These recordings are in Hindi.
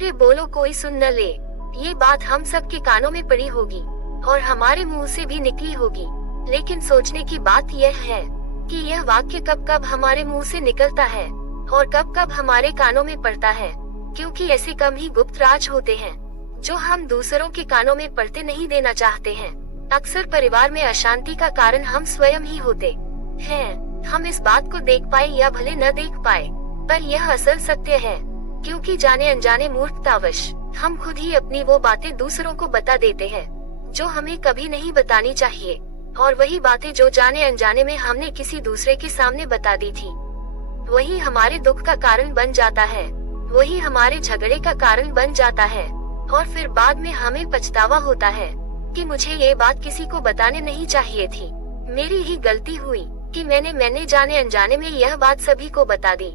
धीरे बोलो, कोई सुन न ले। ये बात हम सब के कानों में पड़ी होगी और हमारे मुंह से भी निकली होगी, लेकिन सोचने की बात यह है कि यह वाक्य कब कब हमारे मुंह से निकलता है और कब कब हमारे कानों में पड़ता है, क्योंकि ऐसे कम ही गुप्त राज होते हैं जो हम दूसरों के कानों में पड़ते नहीं देना चाहते हैं। अक्सर परिवार में अशांति का कारण हम स्वयं ही होते हैं। हम इस बात को देख पाए या भले न देख पाए, पर यह असल सत्य है, क्योंकि जाने अनजाने मूर्खतावश हम खुद ही अपनी वो बातें दूसरों को बता देते हैं जो हमें कभी नहीं बतानी चाहिए, और वही बातें जो जाने अनजाने में हमने किसी दूसरे के सामने बता दी थी, वही हमारे दुख का कारण बन जाता है, वही हमारे झगड़े का कारण बन जाता है, और फिर बाद में हमें पछतावा होता है कि मुझे ये बात किसी को बताने नहीं चाहिए थी, मेरी ही गलती हुई कि मैंने जाने अनजाने में यह बात सभी को बता दी।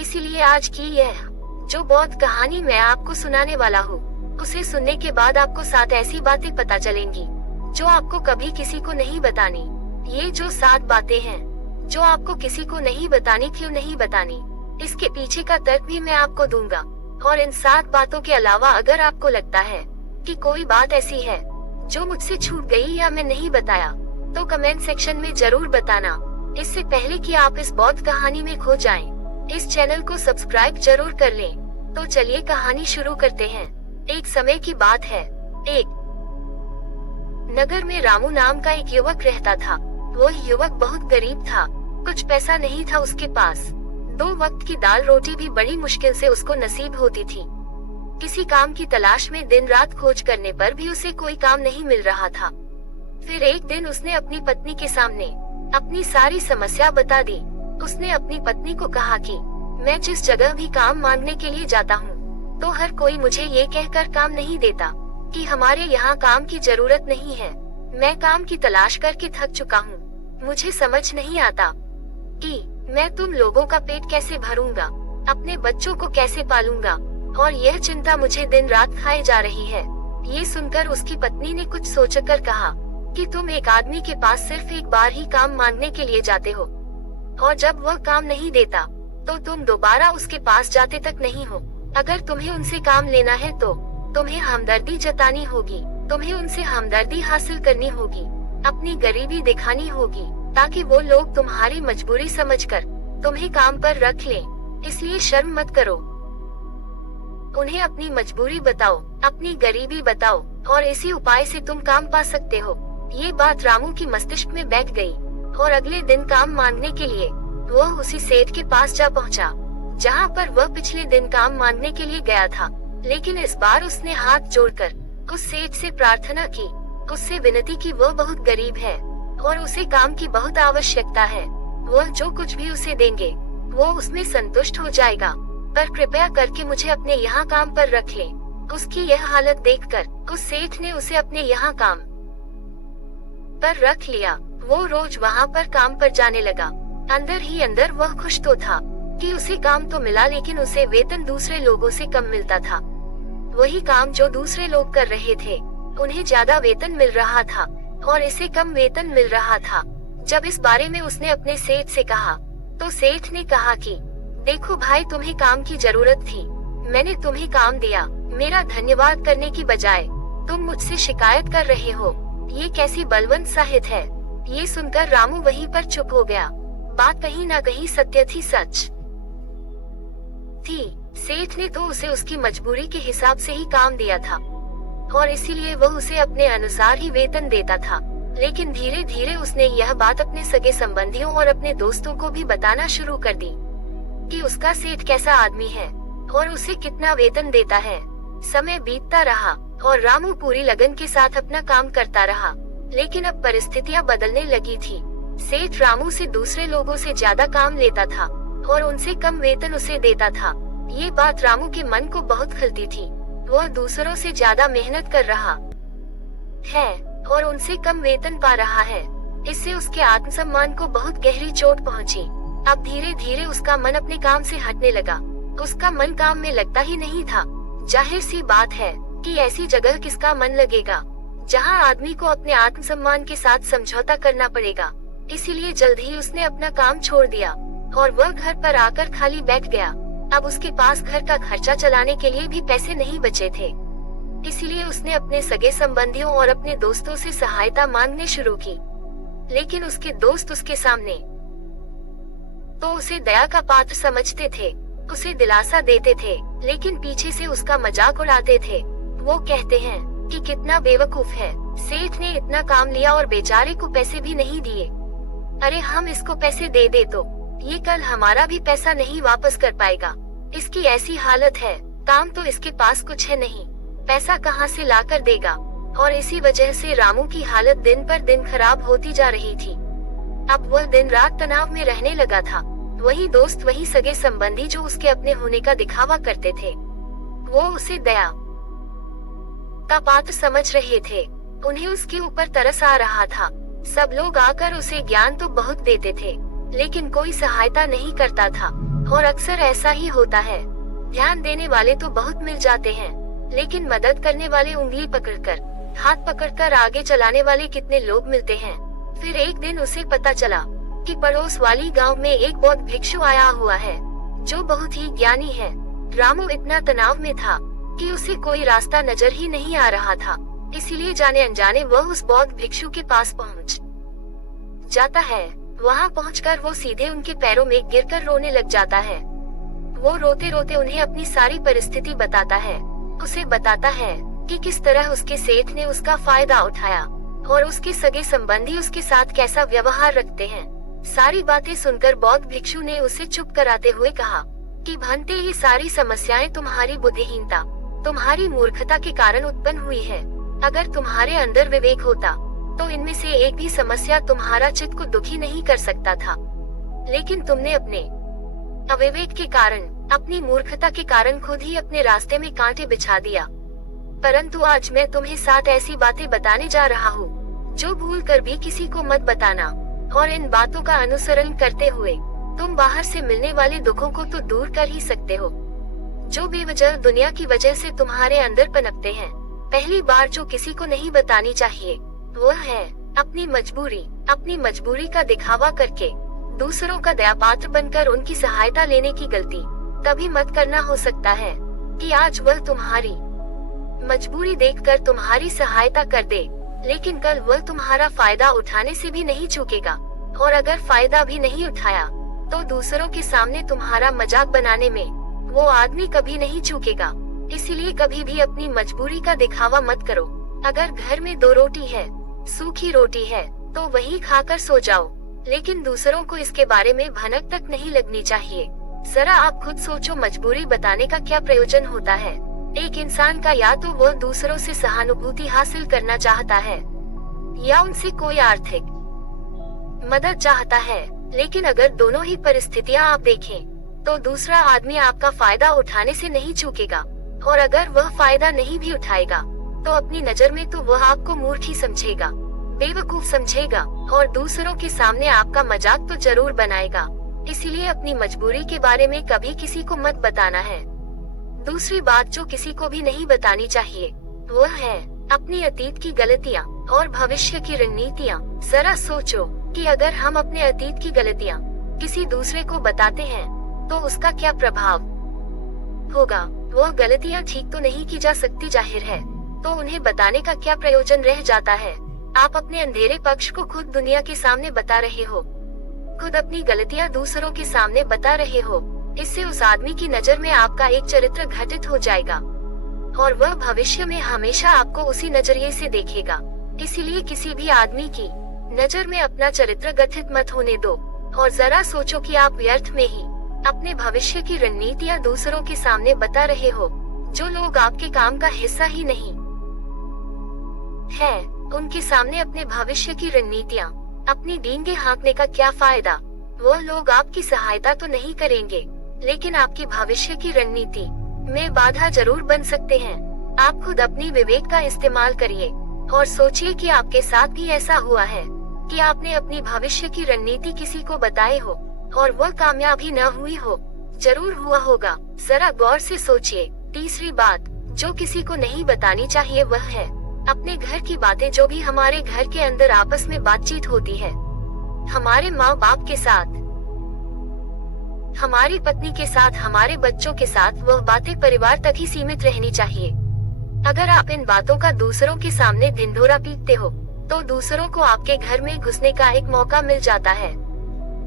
इसीलिए आज की यह जो बौद्ध कहानी मैं आपको सुनाने वाला हूँ, उसे सुनने के बाद आपको 7 ऐसी बातें पता चलेंगी जो आपको कभी किसी को नहीं बतानी। ये जो 7 बातें हैं जो आपको किसी को नहीं बतानी, क्यों नहीं बतानी, इसके पीछे का तर्क भी मैं आपको दूंगा। और इन 7 बातों के अलावा अगर आपको लगता है कि कोई बात ऐसी है जो मुझसे छूट गई या मैं नहीं बताया, तो कमेंट सेक्शन में जरूर बताना। इससे पहले कि आप इस बौद्ध कहानी में खो जाएं, इस चैनल को सब्सक्राइब जरूर कर लें। तो चलिए कहानी शुरू करते हैं। एक समय की बात है, एक नगर में रामू नाम का एक युवक रहता था। वो युवक बहुत गरीब था, कुछ पैसा नहीं था उसके पास। 2 वक्त की दाल रोटी भी बड़ी मुश्किल से उसको नसीब होती थी। किसी काम की तलाश में दिन रात खोज करने पर भी उसे कोई काम नहीं मिल रहा था। फिर एक दिन उसने अपनी पत्नी के सामने अपनी सारी समस्या बता दी। उसने अपनी पत्नी को कहा कि मैं जिस जगह भी काम मांगने के लिए जाता हूँ, तो हर कोई मुझे ये कहकर काम नहीं देता कि हमारे यहाँ काम की जरूरत नहीं है। मैं काम की तलाश करके थक चुका हूँ। मुझे समझ नहीं आता कि मैं तुम लोगों का पेट कैसे भरूंगा, अपने बच्चों को कैसे पालूंगा, और यह चिंता मुझे दिन रात खाए जा रही है। ये सुनकर उसकी पत्नी ने कुछ सोचकर कहा कि तुम एक आदमी के पास सिर्फ एक बार ही काम मांगने के लिए जाते हो, और जब वह काम नहीं देता तो तुम दोबारा उसके पास जाते तक नहीं हो। अगर तुम्हें उनसे काम लेना है तो तुम्हें हमदर्दी जतानी होगी, तुम्हें उनसे हमदर्दी हासिल करनी होगी, अपनी गरीबी दिखानी होगी, ताकि वो लोग तुम्हारी मजबूरी समझकर तुम्हें काम पर रख लें। इसलिए शर्म मत करो, उन्हें अपनी मजबूरी बताओ, अपनी गरीबी बताओ, और इसी उपाय से तुम काम पा सकते हो। ये बात रामू की मस्तिष्क में बैठ गई, और अगले दिन काम मांगने के लिए वह उसी सेठ के पास जा पहुंचा, जहां पर वह पिछले दिन काम मांगने के लिए गया था। लेकिन इस बार उसने हाथ जोड़कर उस सेठ से प्रार्थना की, उससे विनती की। वह बहुत गरीब है और उसे काम की बहुत आवश्यकता है। वह जो कुछ भी उसे देंगे वो उसमें संतुष्ट हो जाएगा, पर कृपया करके मुझे अपने यहाँ काम पर रख ले। उसकी यह हालत देखकर उस सेठ ने उसे अपने यहाँ काम पर रख लिया। वो रोज वहाँ पर काम पर जाने लगा। अंदर ही अंदर वह खुश तो था कि उसे काम तो मिला, लेकिन उसे वेतन दूसरे लोगों से कम मिलता था। वही काम जो दूसरे लोग कर रहे थे, उन्हें ज्यादा वेतन मिल रहा था और इसे कम वेतन मिल रहा था। जब इस बारे में उसने अपने सेठ से कहा, तो सेठ ने कहा कि देखो भाई, तुम्हें काम की जरूरत थी, मैंने तुम्हें काम दिया। मेरा धन्यवाद करने की बजाय तुम मुझसे शिकायत कर रहे हो। ये कैसी बलवंत साहित्य है। ये सुनकर रामू वहीं पर चुप हो गया। बात कहीं ना कहीं सत्य थी, सच थी। सेठ ने तो उसे उसकी मजबूरी के हिसाब से ही काम दिया था और इसीलिए वह उसे अपने अनुसार ही वेतन देता था। लेकिन धीरे धीरे उसने यह बात अपने सगे संबंधियों और अपने दोस्तों को भी बताना शुरू कर दी कि उसका सेठ कैसा आदमी है और उसे कितना वेतन देता है। समय बीतता रहा और रामू पूरी लगन के साथ अपना काम करता रहा, लेकिन अब परिस्थितियां बदलने लगी थी। सेठ रामू से दूसरे लोगों से ज्यादा काम लेता था और उनसे कम वेतन उसे देता था। ये बात रामू के मन को बहुत खलती थी। वह दूसरों से ज्यादा मेहनत कर रहा है और उनसे कम वेतन पा रहा है। इससे उसके आत्मसम्मान को बहुत गहरी चोट पहुंची। अब धीरे धीरे उसका मन अपने काम से हटने लगा। उसका मन काम में लगता ही नहीं था। जाहिर सी बात है कि ऐसी जगह किसका मन लगेगा जहां आदमी को अपने आत्मसम्मान के साथ समझौता करना पड़ेगा। इसीलिए जल्द ही उसने अपना काम छोड़ दिया और वह घर पर आकर खाली बैठ गया। अब उसके पास घर का खर्चा चलाने के लिए भी पैसे नहीं बचे थे। इसीलिए उसने अपने सगे संबंधियों और अपने दोस्तों से सहायता मांगने शुरू की। लेकिन उसके दोस्त उसके सामने तो उसे दया का पात्र समझते थे, उसे दिलासा देते थे, लेकिन पीछे से उसका मजाक उड़ाते थे। वो कहते हैं कि कितना बेवकूफ है, सेठ ने इतना काम लिया और बेचारे को पैसे भी नहीं दिए। अरे हम इसको पैसे दे दे तो ये कल हमारा भी पैसा नहीं वापस कर पाएगा। इसकी ऐसी हालत है, काम तो इसके पास कुछ है नहीं, पैसा कहाँ से ला कर देगा। और इसी वजह से रामू की हालत दिन पर दिन खराब होती जा रही थी। अब वह दिन रात तनाव में रहने लगा था। वही दोस्त, वही सगे संबंधी जो उसके अपने होने का दिखावा करते थे, वो उसे दया का पात्र समझ रहे थे। उन्हें उसके ऊपर तरस आ रहा था। सब लोग आकर उसे ज्ञान तो बहुत देते थे, लेकिन कोई सहायता नहीं करता था। और अक्सर ऐसा ही होता है, ध्यान देने वाले तो बहुत मिल जाते हैं, लेकिन मदद करने वाले उंगली पकड़कर, हाथ पकड़कर आगे चलाने वाले कितने लोग मिलते हैं। फिर एक दिन उसे पता चला कि पड़ोस वाली गांव में एक बौद्ध भिक्षु आया हुआ है, जो बहुत ही ज्ञानी है। रामू इतना तनाव में था कि उसे कोई रास्ता नजर ही नहीं आ रहा था। इसीलिए जाने अनजाने वह उस बौद्ध भिक्षु के पास पहुंच जाता है। वहां पहुंचकर वो सीधे उनके पैरों में गिरकर रोने लग जाता है। वो रोते रोते उन्हें अपनी सारी परिस्थिति बताता है। उसे बताता है कि किस तरह उसके सेठ ने उसका फायदा उठाया और उसके सगे संबंधी उसके साथ कैसा व्यवहार रखते हैं। सारी बातें सुनकर बौद्ध भिक्षु ने उसे चुप कराते हुए कहा कि भंते, ये सारी समस्याएं तुम्हारी बुद्धिहीनता, तुम्हारी मूर्खता के कारण उत्पन्न हुई है। अगर तुम्हारे अंदर विवेक होता तो इनमें से एक भी समस्या तुम्हारा चित्त को दुखी नहीं कर सकता था। लेकिन तुमने अपने अविवेक के कारण, अपनी मूर्खता के कारण खुद ही अपने रास्ते में कांटे बिछा दिया। परंतु आज मैं तुम्हें 7 ऐसी बातें बताने जा रहा हूँ जो भूल कर भी किसी को मत बताना। और इन बातों का अनुसरण करते हुए तुम बाहर से मिलने वाले दुखों को तो दूर कर ही सकते हो, जो बेवजह दुनिया की वजह से तुम्हारे अंदर पनपते हैं। पहली बार जो किसी को नहीं बतानी चाहिए वो है अपनी मजबूरी। अपनी मजबूरी का दिखावा करके दूसरों का दया पात्र बनकर उनकी सहायता लेने की गलती कभी मत करना। हो सकता है कि आज वह तुम्हारी मजबूरी देखकर तुम्हारी सहायता कर दे, लेकिन कल वह तुम्हारा फायदा उठाने से भी नहीं चूकेगा। और अगर फायदा भी नहीं उठाया तो दूसरों के सामने तुम्हारा मजाक बनाने में वो आदमी कभी नहीं चूकेगा। इसीलिए कभी भी अपनी मजबूरी का दिखावा मत करो। अगर घर में 2 रोटी है, सूखी रोटी है, तो वही खाकर सो जाओ, लेकिन दूसरों को इसके बारे में भनक तक नहीं लगनी चाहिए। जरा आप खुद सोचो, मजबूरी बताने का क्या प्रयोजन होता है। एक इंसान का या तो वह दूसरों से सहानुभूति हासिल करना चाहता है या उनसे कोई आर्थिक मदद चाहता है। लेकिन अगर दोनों ही परिस्थितियां आप देखें तो दूसरा आदमी आपका फायदा उठाने से नहीं चूकेगा, और अगर वह फायदा नहीं भी उठाएगा तो अपनी नजर में तो वह आपको मूर्ख ही समझेगा, बेवकूफ समझेगा, और दूसरों के सामने आपका मजाक तो जरूर बनाएगा। इसीलिए अपनी मजबूरी के बारे में कभी किसी को मत बताना है। दूसरी बात जो किसी को भी नहीं बतानी चाहिए वह है अपनी अतीत की गलतियाँ और भविष्य की रणनीतियाँ। जरा सोचो कि अगर हम अपने अतीत की गलतियाँ किसी दूसरे को बताते हैं तो उसका क्या प्रभाव होगा। वह गलतियाँ ठीक तो नहीं की जा सकती, जाहिर है, तो उन्हें बताने का क्या प्रयोजन रह जाता है। आप अपने अंधेरे पक्ष को खुद दुनिया के सामने बता रहे हो, खुद अपनी गलतियाँ दूसरों के सामने बता रहे हो। इससे उस आदमी की नजर में आपका एक चरित्र घटित हो जाएगा और वह भविष्य में हमेशा आपको उसी नजरिए से देखेगा। इसीलिए किसी भी आदमी की नजर में अपना चरित्र गठित मत होने दो, और जरा सोचो कि आप व्यर्थ में ही अपने भविष्य की रणनीतियाँ दूसरों के सामने बता रहे हो। जो लोग आपके काम का हिस्सा ही नहीं है, उनके सामने अपने भविष्य की रणनीतियाँ, अपनी डींगे हाँकने का क्या फायदा। वह लोग आपकी सहायता तो नहीं करेंगे, लेकिन आपकी भविष्य की रणनीति में बाधा जरूर बन सकते हैं। आप खुद अपनी विवेक का इस्तेमाल करिए और सोचिए कि आपके साथ भी ऐसा हुआ है कि आपने अपनी भविष्य की रणनीति किसी को बताए हो और वह कामयाबी न हुई हो। जरूर हुआ होगा, जरा गौर से सोचिए। तीसरी बात जो किसी को नहीं बतानी चाहिए वह है अपने घर की बातें। जो भी हमारे घर के अंदर आपस में बातचीत होती है, हमारे माँ बाप के साथ, हमारी पत्नी के साथ, हमारे बच्चों के साथ वह बातें परिवार तक ही सीमित रहनी चाहिए। अगर आप इन बातों का दूसरों के सामने ढिंढोरा पीटते हो, तो दूसरों को आपके घर में घुसने का एक मौका मिल जाता है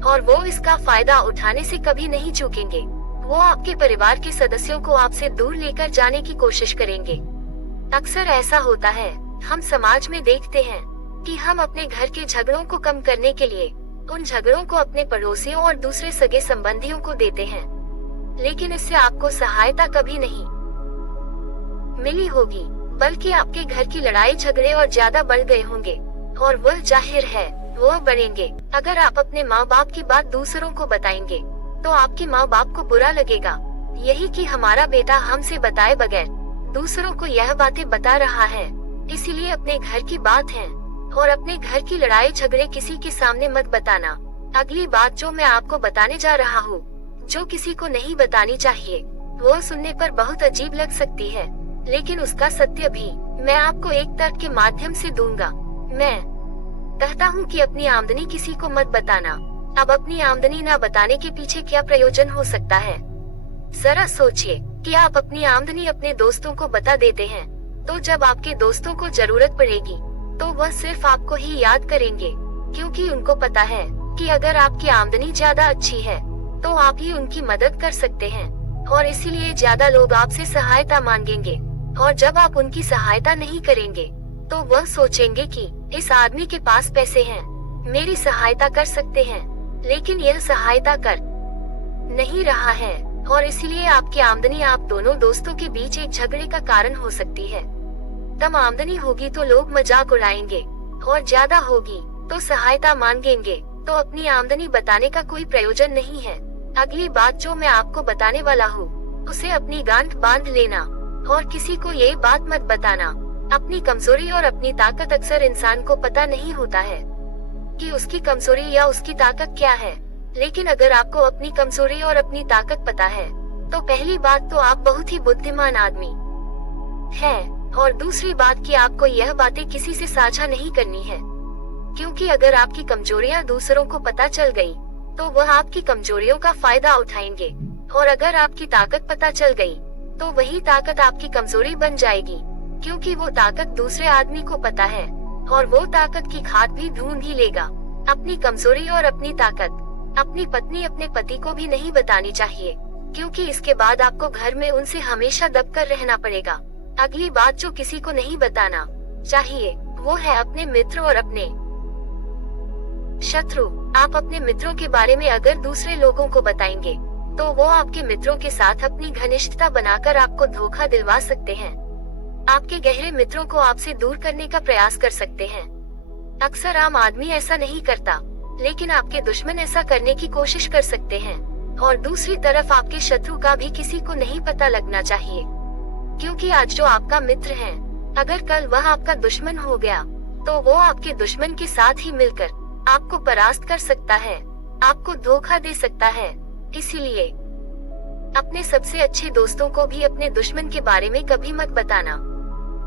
और वो इसका फायदा उठाने से कभी नहीं चूकेंगे। वो आपके परिवार के सदस्यों को आपसे दूर लेकर जाने की कोशिश करेंगे। अक्सर ऐसा होता है, हम समाज में देखते हैं कि हम अपने घर के झगड़ों को कम करने के लिए उन झगड़ों को अपने पड़ोसियों और दूसरे सगे संबंधियों को देते हैं, लेकिन इससे आपको सहायता कभी नहीं मिली होगी, बल्कि आपके घर की लड़ाई झगड़े और ज्यादा बढ़ गए होंगे और वह जाहिर है वह बढ़ेंगे। अगर आप अपने माँ बाप की बात दूसरों को बताएंगे तो आपके माँ बाप को बुरा लगेगा, यही कि हमारा बेटा हमसे बताए बगैर दूसरों को यह बातें बता रहा है। इसीलिए अपने घर की बात है और अपने घर की लड़ाई झगड़े किसी के सामने मत बताना। अगली बात जो मैं आपको बताने जा रहा हूँ, जो किसी को नहीं बतानी चाहिए, वो सुनने पर बहुत अजीब लग सकती है, लेकिन उसका सत्य भी मैं आपको एक तर्क के माध्यम से दूंगा। मैं कहता हूँ कि अपनी आमदनी किसी को मत बताना। अब अपनी आमदनी ना बताने के पीछे क्या प्रयोजन हो सकता है? जरा सोचिए कि आप अपनी आमदनी अपने दोस्तों को बता देते हैं, तो जब आपके दोस्तों को जरूरत पड़ेगी तो वह सिर्फ आपको ही याद करेंगे, क्योंकि उनको पता है कि अगर आपकी आमदनी ज्यादा अच्छी है तो आप ही उनकी मदद कर सकते हैं और इसीलिए ज्यादा लोग आपसे सहायता मांगेंगे। और जब आप उनकी सहायता नहीं करेंगे तो वह सोचेंगे कि इस आदमी के पास पैसे हैं, मेरी सहायता कर सकते हैं, लेकिन यह सहायता कर नहीं रहा है और इसीलिए आपकी आमदनी आप दोनों दोस्तों के बीच एक झगड़े का कारण हो सकती है। कम आमदनी होगी तो लोग मजाक उड़ाएंगे और ज्यादा होगी तो सहायता मांगेंगे, तो अपनी आमदनी बताने का कोई प्रयोजन नहीं है। अगली बात जो मैं आपको बताने वाला हूँ, उसे अपनी गांठ बांध लेना और किसी को ये बात मत बताना। अपनी कमजोरी और अपनी ताकत अक्सर इंसान को पता नहीं होता है कि उसकी कमजोरी या उसकी ताकत क्या है, लेकिन अगर आपको अपनी कमजोरी और अपनी ताकत पता है तो पहली बात तो आप बहुत ही बुद्धिमान आदमी हैं और दूसरी बात कि आपको यह बातें किसी से साझा नहीं करनी है, क्योंकि अगर आपकी कमजोरियां दूसरों को पता चल गई तो वह आपकी कमजोरियों का फायदा उठाएंगे और अगर आपकी ताकत पता चल गई तो वही ताकत आपकी कमजोरी बन जाएगी, क्योंकि वो ताकत दूसरे आदमी को पता है और वो ताकत की खाद भी ढूंढ ही लेगा। अपनी कमजोरी और अपनी ताकत अपनी पत्नी अपने पति को भी नहीं बतानी चाहिए, क्योंकि इसके बाद आपको घर में उनसे हमेशा दबकर रहना पड़ेगा। अगली बात जो किसी को नहीं बताना चाहिए वो है अपने मित्र और अपने शत्रु। आप अपने मित्रों के बारे में अगर दूसरे लोगों को बताएंगे तो वो आपके मित्रों के साथ अपनी घनिष्ठता बनाकर आपको धोखा दिलवा सकते हैं। आपके गहरे मित्रों को आपसे दूर करने का प्रयास कर सकते हैं। अक्सर आम आदमी ऐसा नहीं करता, लेकिन आपके दुश्मन ऐसा करने की कोशिश कर सकते हैं। और दूसरी तरफ आपके शत्रु का भी किसी को नहीं पता लगना चाहिए, क्योंकि आज जो आपका मित्र है, अगर कल वह आपका दुश्मन हो गया तो वो आपके दुश्मन के साथ ही मिलकर आपको परास्त कर सकता है, आपको धोखा दे सकता है। इसीलिए अपने सबसे अच्छे दोस्तों को भी अपने दुश्मन के बारे में कभी मत बताना।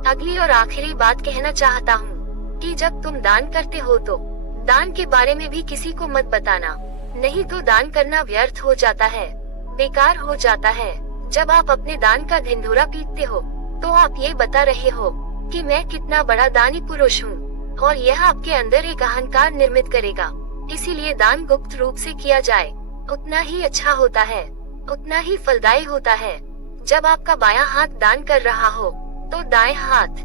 अगली और आखिरी बात कहना चाहता हूँ कि जब तुम दान करते हो तो दान के बारे में भी किसी को मत बताना, नहीं तो दान करना व्यर्थ हो जाता है, बेकार हो जाता है। जब आप अपने दान का ढिंढोरा पीटते हो तो आप ये बता रहे हो कि मैं कितना बड़ा दानी पुरुष हूँ और यह आपके अंदर एक अहंकार निर्मित करेगा। इसीलिए दान गुप्त रूप से किया जाए उतना ही अच्छा होता है, उतना ही फलदायी होता है। जब आपका बायां हाथ दान कर रहा हो तो दाएं हाथ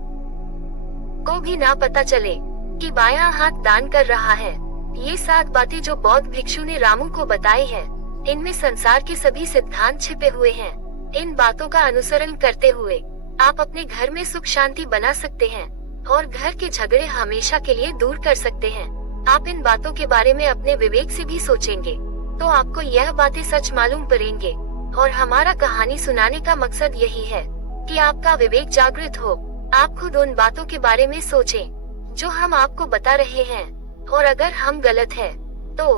को भी ना पता चले कि बायां हाथ दान कर रहा है। ये 7 बातें जो बौद्ध भिक्षु ने रामू को बताई है, इनमें संसार के सभी सिद्धांत छिपे हुए हैं। इन बातों का अनुसरण करते हुए आप अपने घर में सुख शांति बना सकते हैं और घर के झगड़े हमेशा के लिए दूर कर सकते हैं। आप इन बातों के बारे में अपने विवेक से भी सोचेंगे तो आपको यह बातें सच मालूम पड़ेंगे। और हमारा कहानी सुनाने का मकसद यही है कि आपका विवेक जागृत हो। आप खुद उन बातों के बारे में सोचें जो हम आपको बता रहे हैं, और अगर हम गलत है तो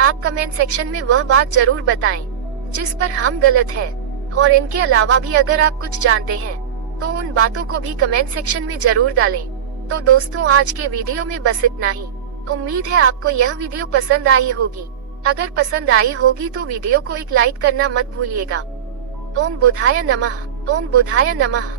आप कमेंट सेक्शन में वह बात जरूर बताएं जिस पर हम गलत है। और इनके अलावा भी अगर आप कुछ जानते हैं तो उन बातों को भी कमेंट सेक्शन में जरूर डालें। तो दोस्तों, आज के वीडियो में बस इतना ही। उम्मीद है आपको यह वीडियो पसंद आई होगी। अगर पसंद आई होगी तो वीडियो को एक लाइक करना मत भूलिएगा। ओम बुधाय नमः। ओम बुधाय नमः।